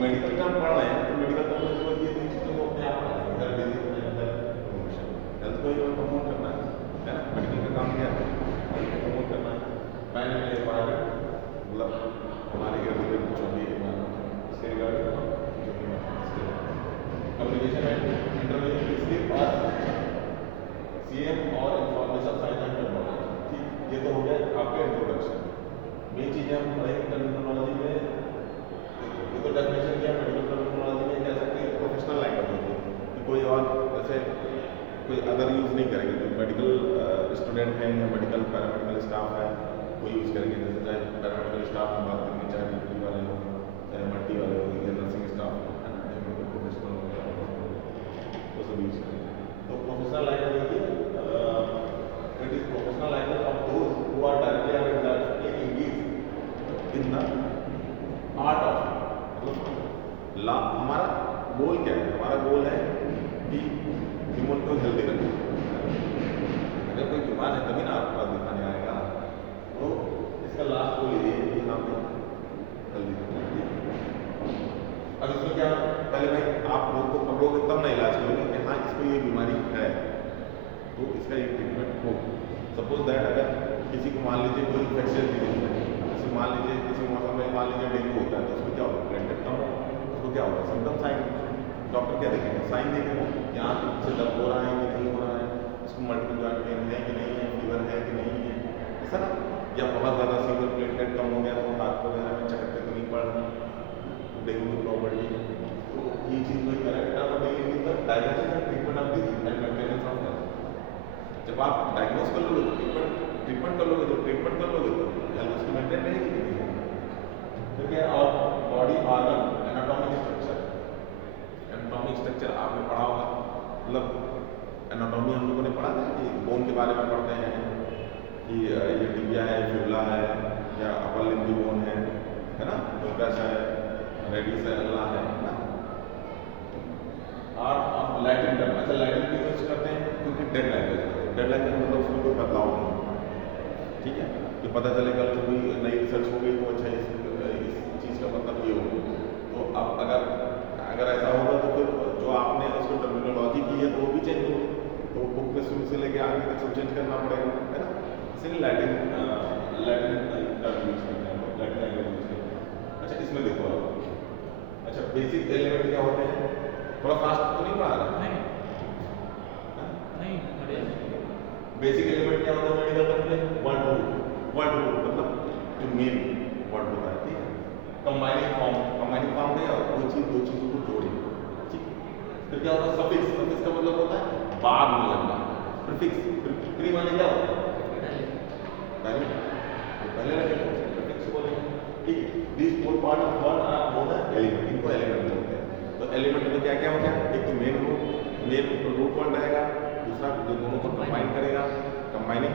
Medical term पढ़ रहे हैं तो मेडिकल टर्म में तो ये तीन चीज़ों को अपने आप पढ़ेंगे, हेल्थ डिजीज, प्रमोशन। हेल्थ को ही प्रमोट करना है ना, मेडिकल का काम क्या है, हेल्थ को प्रमोट करना है। मैंने एनवायरमेंट मतलब हमारे इर्द गिर्द जो भी इसके regarding communication and interview skill और सीएम और इंफॉर्मेशन साइंस एंड टेक्नोलॉजी। ठीक, ये तो हो गया आपका इंट्रोडक्शन। मेन चीज़ें हम पढ़ेंगे टर्मिनोलॉजी में, ये तो डेफिनेशन किया। मेडिकल टर्मिनोलॉजी में कह सकते हैं प्रोफेशनल लैंग्वेज होती है कि कोई और जैसे कोई अदर यूज़ नहीं करेंगे, जो मेडिकल स्टूडेंट हैं या मेडिकल पैरामेडिकल स्टाफ है वो यूज़ करेंगे। जैसे चाहे पैरामेडिकल स्टाफ में बात करेंगे, चाहे ड्यूटी वाले हो, चाहे मल्टी वाले हो, या नर्सिंग स्टाफ हो, है ना, या मेडिकल प्रोफेशनल हो, वो सब यूज़ करेंगे। तो प्रोफेशनल लैंग्वेज होती है, it is professional language of those who are directly और indirectly engaged in the art of, मतलब हमारा गोल क्या है? हमारा गोल है कि ह्यूमन को हेल्दी रखें। अगर कोई बीमार है तभी ना आपके पास दिखाने आएगा, तो इसका लास्ट गोल ये है कि हम हेल्दी रखें। अब इसमें क्या, पहले भाई आप लोग को पकड़ोगे तब ना इलाज करोगे कि हाँ इसको ये बीमारी है तो इसका ये ट्रीटमेंट हो। सपोज दैट अगर किसी को मान लीजिए कोई इन्फेक्शियस डिजीज है, जैसे मान लीजिए किसी मौसम में मान लीजिए डेंगू होता है, तो उसमें क्या होगा, ब्लड कम होगा, उसको क्या होगा, सिम्टम साइन। डॉक्टर क्या देखेंगे, साइन देखेंगे, यहाँ से दर्द हो रहा है कि नहीं हो रहा है, उसको मल्टीपल जॉइंट पेन है कि नहीं है, फीवर है कि नहीं है, ऐसा ना। या बहुत ज़्यादा सीवर प्लेटलेट कम हो गया तो हाथ वगैरह में चक्कर तो नहीं पड़ रहा, डेंगू की प्रॉपर्टी है। तो ये चीज़ वही correct diagnosis and treatment of disease and maintenance of health. जब आप डायग्नोस कर लोगे तो ट्रीटमेंट कर लोगे, तो ट्रीटमेंट कर लोगे तो हेल्थ उसकी मेंटेन रहेगी कि नहीं। तो क्या, और body organ anatomic structure, anatomic structure आपने पढ़ा होगा, मतलब एनाटॉमी हम लोगों ने पढ़ा था कि बोन के बारे में पढ़ते हैं कि ये टिबिया है, फिबुला है, या अपर लिम्ब की बोन है ना, लोकस है, रेडियस है, अल्ला है ना। और आप लैटिन टर्म, अच्छा लैटिन क्यों यूज करते हैं, क्योंकि डेड लैंग्वेज है। डेड लैंग्वेज मतलब उसमें कोई बदलाव नहीं होता, ठीक है। तो पता चलेगा कि कोई नई रिसर्च हो गई तो अच्छा इस चीज़ का मतलब ये होगा। तो अब अगर ऐसा होगा तो फिर जो आपने उसको टर्मिनोलॉजी की है तो वो भी चेंज होगी, तो बुक में शुरू से लेके आगे तक सब चेंज करना पड़ेगा, है ना। इसलिए लैटिन टर्म यूज करते हैं, लैटिन लैंग्वेज यूज करते हैं। अच्छा इसमें देखो आप, अच्छा बेसिक एलिमेंट क्या होते हैं, थोड़ा फास्ट तो नहीं पढ़ा रहा है, नहीं बेसिक एलिमेंट क्या होता है मेडिकल टर्म में, वर्ड रूट मतलब जो मेन वर्ड होता है, ठीक है। कंबाइनिंग फॉर्म में और कोई चीज दो चीजों को जोड़े, ठीक। फिर क्या होता है सफिक्स, सफिक्स का मतलब होता है बाद में लगना, प्रीफिक्स, प्री माने क्या होता है पहले लगेगा, प्रीफिक्स बोलेंगे, ठीक है। This four part of word are known as element, इनको एलिमेंट बोलते हैं। तो एलिमेंट में क्या क्या हो गया, एक तो मेन रूट वर्ड रहेगा, दूसरा जो दोनों को कंबाइन करेगा कंबाइनिंग,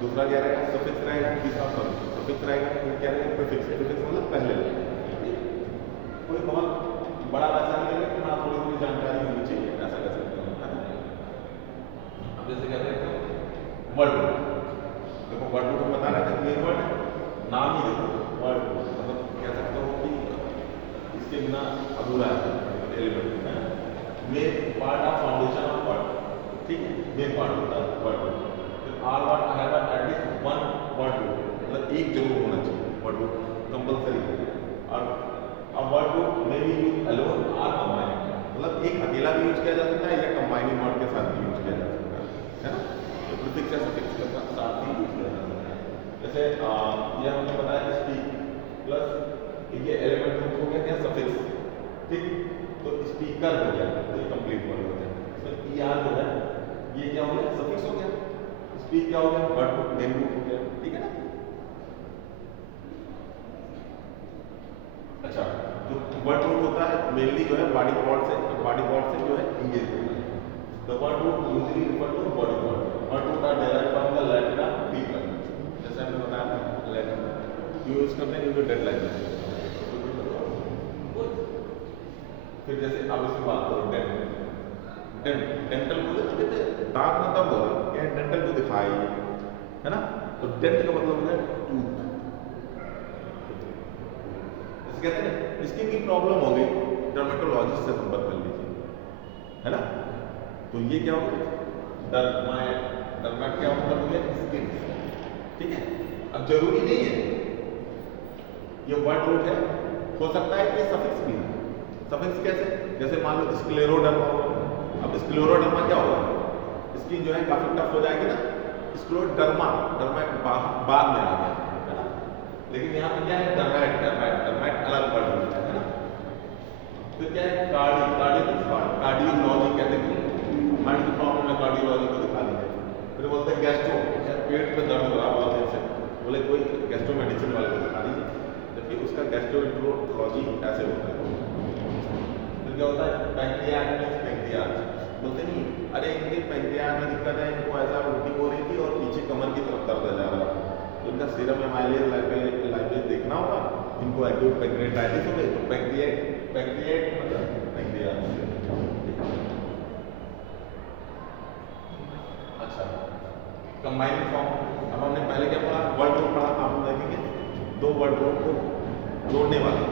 दूसरा क्या रहेगा सफिक्स रहेगा, तीसरा सफिक्स रहेगा, फिर क्या रहेगा प्रीफिक्स, प्रीफिक्स मतलब पहले। कोई बहुत बड़ा वैसा नहीं है लेकिन हाँ थोड़ी थोड़ी जानकारी होनी चाहिए, ऐसा कर सकते हैं। अब जैसे कहते हैं वर्ड, देखो वर्ड को बता रहे थे, मेन वर्ड नाम ही देखो, वर्ड मतलब कह सकते हो कि इसके बिना अधूरा है एलिमेंट है, main part of foundation of word, ठीक है, मेन पार्ट होता है वर्ड। फिर are word I word at least one word मतलब एक जरूर होना चाहिए वर्ड कंपल्सरी है। और अब वर्ड में भी यूज अलोन आर कंबाइनिंग, मतलब एक अकेला भी यूज किया जा सकता है या कंबाइनिंग वर्ड के साथ भी यूज किया जा सकता है ना। तो प्रीफिक्स या सफिक्स के साथ भी यूज किया जा सकता है। जैसे ये हमने बताया स्पीक प्लस ये एलिमेंट हो गया क्या सफिक्स, ठीक। तो स्पीकर हो गया तो ये कंप्लीट वर्ड हो गया। तो ई आर जो है ये क्या हो गया सफिक्स हो गया, स्पीक क्या हो गया वर्ड नेम रूट हो गया, ठीक है ना। अच्छा तो वर्ड रूट होता है मेनली जो है बॉडी पार्ट से जो है इंगेज होता है। The word root usually refer to body part, word root are derived from the Latin of Greek language, जैसे हमने बताया था लैटिन यूज करते हैं क्योंकि डेड लैंग्वेज। फिर जैसे अब इसकी बात करो डेंटल को कहते दांत में तब बोला डेंटल को दिखाई है ना, तो डेंट का मतलब होता है टूथ। कहते हैं स्किन की प्रॉब्लम हो गई है ना? तो ये क्या होगा? डर्माट। डर्माट क्या मतलब हो गया? स्किन। ठीक है, अब जरूरी नहीं है ये वर्ड रूट है, हो सकता है कि सफिक्स भी है। सफिक्स कैसे? जैसे मान लो स्क्लेरोडर्मा होगा। अब स्क्लेरोडर्मा क्या होगा? स्किन जो है काफी टफ हो जाएगी ना, स्क्लेरोडर्मा, डर्मा बाद में आ गया, है ना? लेकिन यहाँ पे क्या है? डर्माट। डर्माट डर्माट अलग वर्ड रूट है ना? तो क्या है? कार्डियोलॉजी कहते हैं, माइंड की प्रॉब्लम है, कार्डियोलॉजी को दिखा दी है। फिर बोलते हैं गैस्ट्रो, पेट पे दर्द हो रहा बहुत दिन से, बोले कोई गैस्ट्रो मेडिसिन वाले को दिखा दीजिए, जबकि उसका गैस्ट्रोएंटेरोलॉजी ऐसे होता है। फिर क्या होता है? पैंक्रियाज में पैंक्रियाज बोलते नहीं, अरे इनके पैंक्रियाज में दिक्कत है, इनको ऐसा उल्टी हो रही थी और पीछे कमर की तरफ दर्द जा रहा है, तो इनका सीरम एमाइलेज लाइपेज देखना होगा, इनको एक्यूट पैंक्रियाटाइटिस हो गई, तो पैंक्रिएट मतलब पैंक्रियाज। अच्छा, कंबाइनिंग फॉर्म। अब हमने पहले क्या पढ़ा? वर्ड रूट पढ़ा, आप देखेंगे दो वर्ड रूट को जोड़ने वाला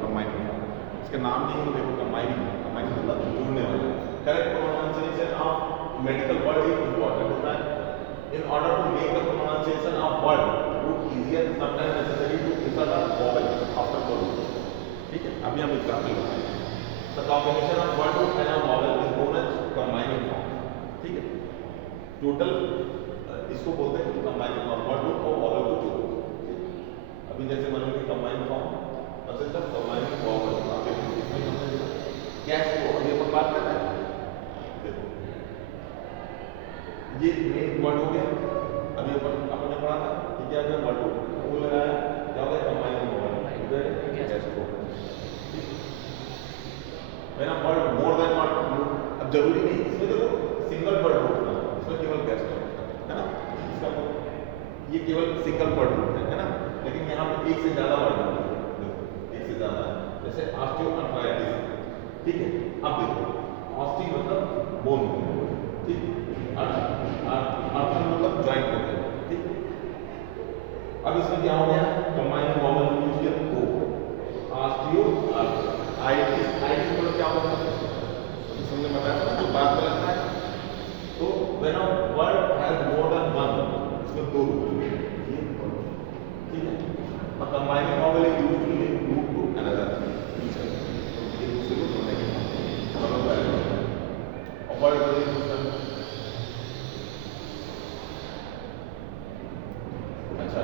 कंबाइनिंग फॉर्म। इसके नाम नहीं है, देखो कंबाइनिंग। कंबाइनिंग मतलब जोड़ने वाला। Correct pronunciation of medical word is important होता है। In order to make the pronunciation of word root easier, sometimes necessary to insert a vowel after the root. ठीक है, अभी हम एग्जांपल बताएंगे। The combination of word root and a vowel is known as combining form. ठीक है, total इसको बोलते हैं कंबाइनिंग फॉर्म, वर्ड रूट और वोवेल को जोड़ो। अभी जैसे बनेगी कंबाइनिंग फॉर्म, सबसे तक कंबाइनिंग वोवेल आप देखो इसमें समझेगा कैश को। अभी अपन बात कर रहे हैं, देखो ये मेन वर्ड हो गया। अभी अपन ने पढ़ा था कि क्या क्या वर्ड रूट वो लगाया, क्या हो गया? कंबाइनिंग वोवेल हो गया कैश को। मेरा word more than word root, अब जरूरी नहीं इसमें देखो सिंगल वर्ड रूट ना, इसमें केवल गेस्ट है ना, इसका ये केवल सिंगल वर्ड रूट है ना, लेकिन यहाँ पे एक से ज्यादा वर्ड रूट है, देखो एक से ज्यादा है। जैसे ऑस्टियोआर्थराइटिस, ठीक है। अब देखो ऑस्टी मतलब बोन, ठीक, आर्थर मतलब जॉइंट होते हैं, ठीक। अब इसमें क्या हो गया? कंबाइनिंग वोवेल यूज किया तो ऑस्टियोआर्थराइटिस। आइटिस मतलब क्या होता है? समझ में बताया ना, जो बात में लगता है। तो when a word has more than one, इसमें दो रूट है, ठीक है। और combining vowel is used to link root to another, ये दूसरे को जोड़ने के लिए समझ में आएगा। और वर्ड को यूज करना, अच्छा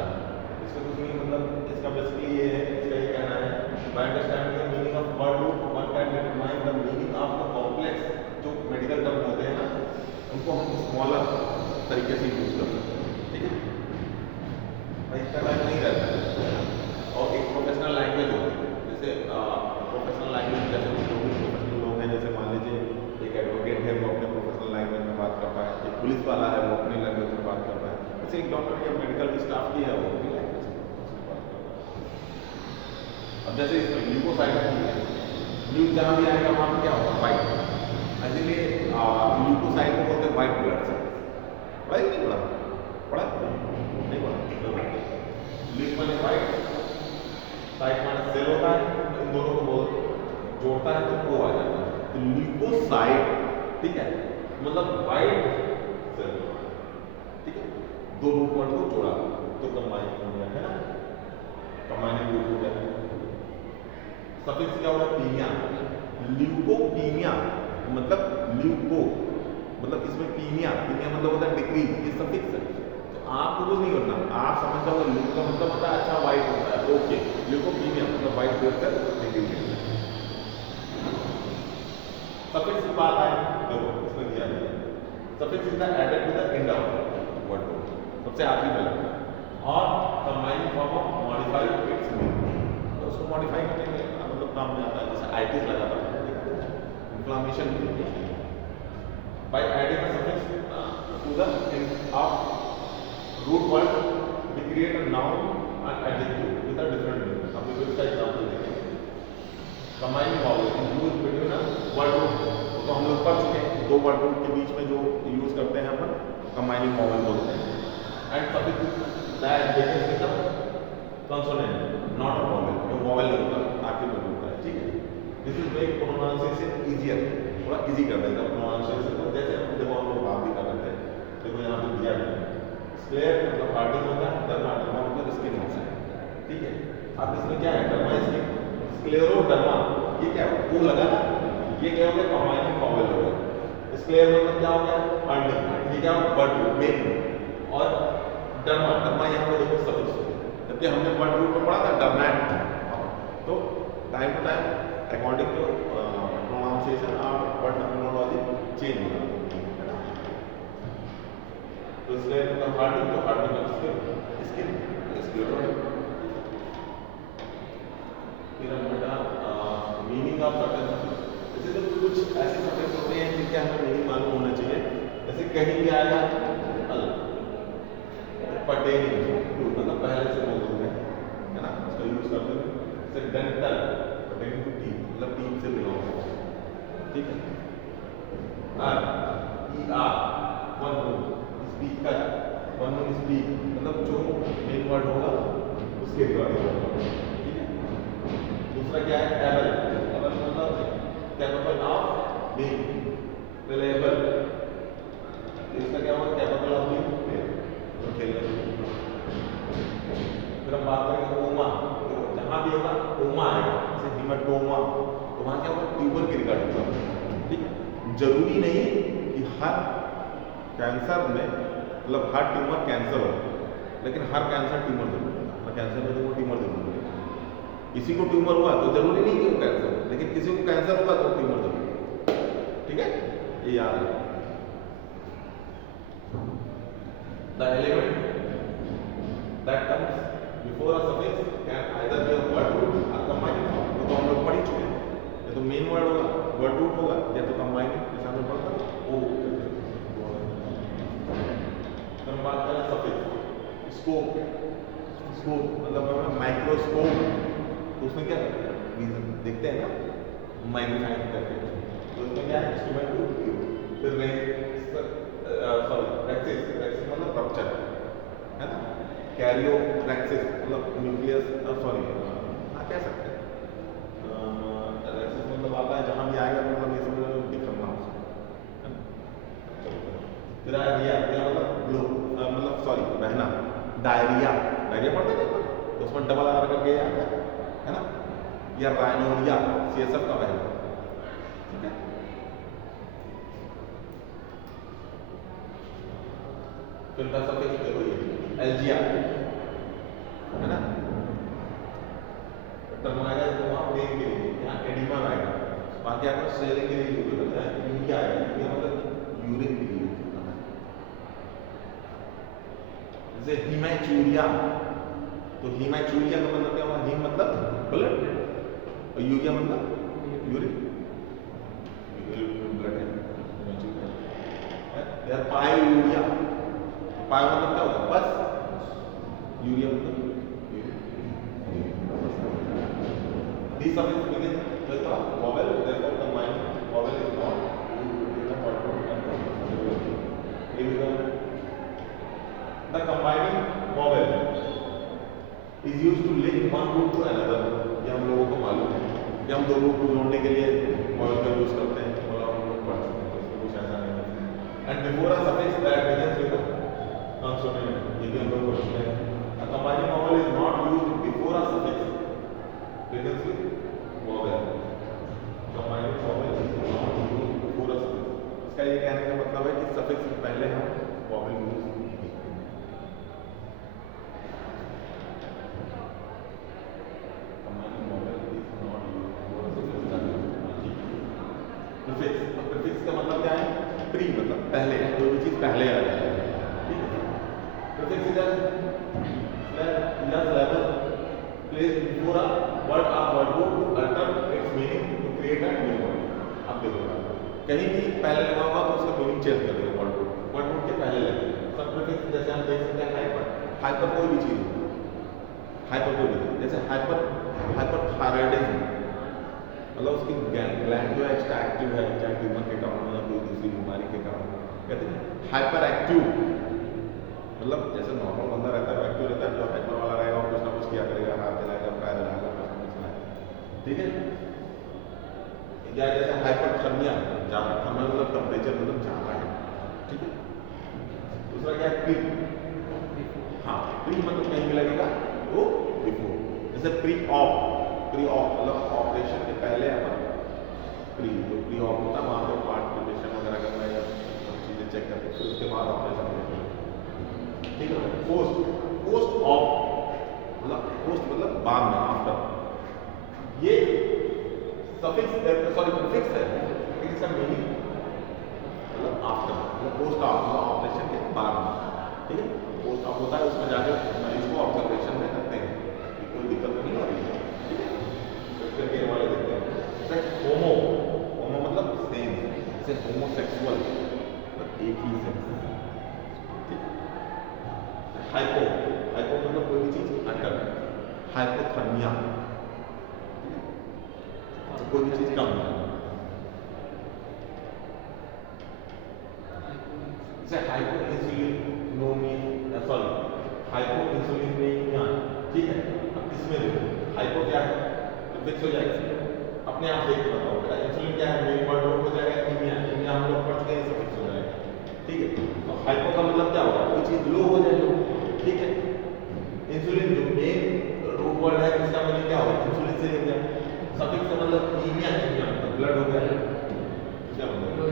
इसका कुछ नहीं, मतलब इसका बेसिकली ये है, इसका ये कहना है by understanding the meaning of word root one can determine the meaning of the complex. जो मेडिकल टर्म होते हैं ना, उनको हम स्मॉलर तरीके से यूज कर सकते हैं, ठीक है भाई, इसका टाइम नहीं रहता है। और एक प्रोफेशनल लैंग्वेज होती है, जैसे प्रोफेशनल लैंग्वेज, जैसे जो भी प्रोफेशनल लोग हैं, जैसे मान लीजिए एक एडवोकेट है वो अपने प्रोफेशनल लैंग्वेज में बात करता है, एक पुलिस वाला है वो अपनी लैंग्वेज में बात करता है, जैसे एक डॉक्टर या मेडिकल स्टाफ की है वो अपनी लैंग्वेज में बात करता है। अब जैसे इसमें ल्यूकोसाइट है, ल्यूक जहाँ भी आएगा वहाँ पे क्या होगा? वाइट, इसलिए ल्यूकोसाइट को बोलते हैं वाइट ब्लड सेल। पढ़ा ही नहीं पढ़ा? नहीं पढ़ा। ल्यूक माने वाइट, साइट माने सेल होता है, इन दोनों को जोड़ता है तो वो आ जाता है। तो ल्यूकोसाइट, ठीक है, मतलब वाइट सेल, ठीक है। दो रूट वर्ड को जोड़ा तो कंबाइनिंग हो गया, है ना, कंबाइनिंग रूट हो गया। सफिक्स क्या होगा? पीनिया, ल्यूकोपीनिया मतलब ल्यूको मतलब इसमें पीनिया, पीनिया मतलब होता है डिक्रीज, ये सफिक्स है। तो आपको कुछ नहीं करना, आप समझ जाओगे ल्यूक का मतलब होता है अच्छा वाइट होता है, ओके। ल्यूकोपीनिया मतलब white blood cell decrease. Suffix की बात आए, देखो इसमें दिया गया suffix is added to the end of word, सबसे आखिरी में लगता है। और combining form of modify its meaning, तो उसको मॉडिफाई करने के मतलब काम में आता है। जैसे आइटिस लगा था, inflammation by adding a suffix to the end of root word we create a noun and adjective with a different meaning. अब देखो इसका एग्जांपल देखेंगे। Combining vowel use between a word root, तो हम लोग पढ़ चुके हैं, दो वर्ड रूट के बीच में जो यूज करते हैं अपन कंबाइनिंग वोवेल बोलते हैं। And suffix that begins with a consonant, not a vowel, जो वोवेल नहीं होता, आखिर में होता है, ठीक है। This is make pronunciation easier, थोड़ा इजी कर देगा दिया गया है। स्क्लेयर मतलब हार्डिंग होता है, डर्मा डर्मा मतलब स्किन होता है, ठीक है। अब इसमें क्या है, डर्मा स्किन, स्क्लेरोडर्मा, ये क्या है, वो लगा ना, ये क्या हो गया, कंबाइनिंग वॉवेल हो गया। स्क्लेयर मतलब क्या हो गया, हार्डिंग, ये क्या हो, वर्ड रूट मेन, और डर्मा डर्मा यहाँ पे देखो सफिक्स हो गया, जबकि हमने वर्ड रूट में पढ़ा था डर्मैट। तो time to time according to pronunciation और वर्ड टर्मिनोलॉजी चेंज होगा। तो इसलिए मतलब हार्डिंग, तो hardening of skin, skin scleroderma. फिर हम बेटा मीनिंग ऑफ सर्टेन सफिक्स, जैसे तो कुछ ऐसे सफिक्स होते हैं जिनके हमें मीनिंग मालूम होना चाहिए, जैसे कहीं भी आएगा अल, पर्टेनिंग टू, मतलब पहले से मौजूद है ना, उसका यूज करते हैं। जैसे डेंटल पर्टेनिंग टू टीथ, मतलब टीथ से बिलोंग है, ठीक है। R E R one rule, speaker one rule speak, मतलब जो मेन वर्ड होगा उसके रिगार्डिंग होगा, ठीक है। दूसरा क्या है, एबल, एबल मतलब कैपेबल ऑफ बीइंग, रिलायबल, इसका क्या होगा, कैपेबल ऑफ बीइंग खेलने। फिर हम बात करेंगे ओमा, तो जहाँ भी होगा ओमा आएगा, जैसे हिमेटोमा, तो वहाँ क्या होगा, ट्यूबर की रिगार्डिंग होगा, ठीक है। जरूरी नहीं कि हर कैंसर में, मतलब हर ट्यूमर कैंसर हो, लेकिन हर कैंसर ट्यूमर जरूर होगा, हर कैंसर में तो ट्यूमर जरूर होगा। किसी को ट्यूमर हुआ तो जरूरी नहीं कि वो कैंसर हो, लेकिन किसी को कैंसर होगा तो ट्यूमर जरूर होगा, ठीक है, ये याद है। The element that comes before a suffix can either be a word root or combined form, तो हम लोग पढ़ ही चुके हैं, या तो मेन वर्ड होगा, वर्ड रूट होगा, या तो कंबाइनिंग, जैसे हमने पढ़ा था ओ। हम बात करें सफिक्स, स्कोप, स्कोप मतलब माइक्रोस्कोप, तो उसमें क्या देखते हैं ना, मैग्नीफाइंग करके, तो उसमें क्या है, इंस्ट्रूमेंट टू, फिर रेक्सिस, रेक्सिस मतलब रप्चर है ना, कैरियोरेक्सिस मतलब न्यूक्लियस, सॉरी हाँ कह सकते हैं, रेक्सिस मतलब आता है जहाँ भी आएगा, मतलब ये समझ दिखना है ना। फिर डायरिया, मतलब ब्लो, मतलब सॉरी बहना, डायरिया, डायरिया पढ़ते हैं तो उसमें डबल आर करके आता है ना, या राइनोरिया, सीएसएफ का बहना, ठीक है। फिर का सफिक्स देखो ये एल्जिया है ना, टर्म आएगा तो वहाँ पेन के लिए, यहाँ एडिमा आएगा, वहाँ क्या आएगा, स्वेलिंग के लिए यूज होता है, यूरिया आएगा, ये मतलब यूरिन के लिए यूज होता है। जैसे हीमैचूरिया, तो हीमैचूरिया का मतलब क्या हुआ, हीम मतलब ब्लड और यूरिया मतलब यूरिन, ब्लड है। यार पायूरिया, पायो मतलब क्या होता है, बस, यूरिया मतलब these suffixes begin with a vowel, therefore combining vowel is not used in a word root and consonant. Here we go. The combining vowel is used to link one root to another. ये हम लोगों को मालूम है कि हम दो root को जोड़ने के लिए vowel का यूज करते हैं, और हम लोग पढ़ सकते हैं, इसमें कुछ ऐसा नहीं है। And before a suffix that begins with a consonant, ये भी हम लोग पढ़ते हैं। A combining vowel is not used before a suffix begins with vowel. Combining vowel is not used before a suffix. इसका ये कहने का मतलब है कि suffix से पहले हम vowel यूज नहीं करते। Combining vowel is not used before a suffix. Prefix, तो prefix का मतलब क्या है? Pre मतलब पहले, कोई भी चीज पहले आ जाए, ठीक है। Prefix is a level placed before a word or word root to alter its meaning to create a new word. अब देखो कहीं भी पहले लगा होगा तो उसका मीनिंग चेंज कर देगा, वर्ड रूट के पहले लगेगा। सब प्रीफिक्स जैसे हम देख सकते हैं हाइपर, हाइपर कोई भी चीज, हाइपर कोई भी, जैसे हाइपर, हाइपरथायरॉयडिज्म मतलब उसकी ग्लैंड जो है एक्स्ट्रा एक्टिव है, चाहे ट्यूमर के कारण या कोई दूसरी बीमारी के कारण, कहते हैं हाइपर एक्टिव, मतलब जैसे नॉर्मल बंदा रहता है एक्टिव रहता है, जो हाइपर वाला रहेगा वो कुछ ना कुछ किया करेगा, हाथ चलाएगा, पैर चलाएगा, कुछ ना कुछ चलाएगा, ठीक है। या जैसे हाइपरथर्मिया, ज़्यादा थर्मल मतलब टेम्परेचर मतलब ज़्यादा है, ठीक है। दूसरा क्या है प्री, हाँ प्री मतलब कहीं भी लगेगा तो बिफोर, जैसे प्री ऑप मतलब ऑपरेशन के पहले अपन प्री, जो प्री ऑप होता है वहाँ पे पार्ट प्रिपरेशन वगैरह करना है या सब चीज़ें चेक करके फिर उसके बाद ऑपरेशन करना, ठीक है। पोस्ट ऑप मतलब बाद में, आफ्टर। ये सफिक्स सॉरी प्रीफिक्स है, इसका मीनिंग मतलब आफ्टर, मतलब पोस्ट ऑप मतलब ऑपरेशन के बाद में, ठीक है। पोस्ट ऑप होता है उसमें जाकर मरीज को ऑब्जर्वेशन में करते हैं कि कोई दिक्कत नहीं हो रही है, ठीक है। तो फिर के वाले देखते हैं जैसे होमो मतलब सेम, जैसे होमोसेक्सुअल मतलब एक ही सेक्स, ठीक। हाइपो मतलब कोई भी चीज अंडर, हाइपोथर्मिया तो कोई भी चीज कम है, जैसे हाइपो इंसुलिनोमिया सॉरी हाइपो इंसुलिनिमिया, ठीक है। अब इसमें देखो हाइपो क्या है, फिक्स हो जाएगा अपने आप देख के बताओ बेटा, इंसुलिन क्या है मेन वर्ड हो जाएगा, कीमिया हम लोग पढ़ चुके हैं, सब फिक्स हो जाएगा, ठीक है। तो हाइपो का मतलब क्या होगा, कोई चीज लो हो जाए, ठीक है। इंसुलिन जो मेन रूट वर्ड है इसका मतलब क्या होगा, इंसुलिन से हो गया, सफिक्स का मतलब कीमिया मतलब ब्लड हो गया, क्या मतलब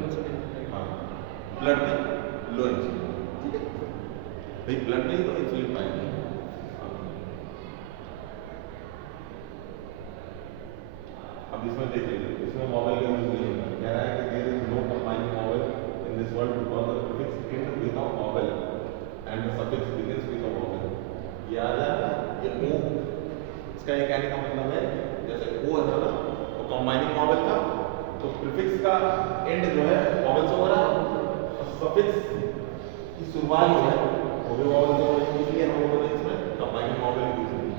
हाँ ब्लड में लो इंसुलिन, ठीक है। भाई ब्लड नहीं तो इंसुलिन पाएंगे। अब इसमें देख लीजिए, इसमें मॉडल का यूज नहीं होता, कह रहा है कि there is no combining model in this world because the prefix and without model and the suffix begins with a model. याद है ये ओ, इसका ये कहने का मतलब है जैसे ओ है ना तो कंबाइनिंग मॉडल था, तो प्रीफिक्स का एंड जो है मॉडल से हो रहा है और सफिक्स की शुरुआत जो है वो भी मॉडल से हो रही है, इसलिए हम लोगों ने इसमें कंबाइनिंग मॉडल यूज किया।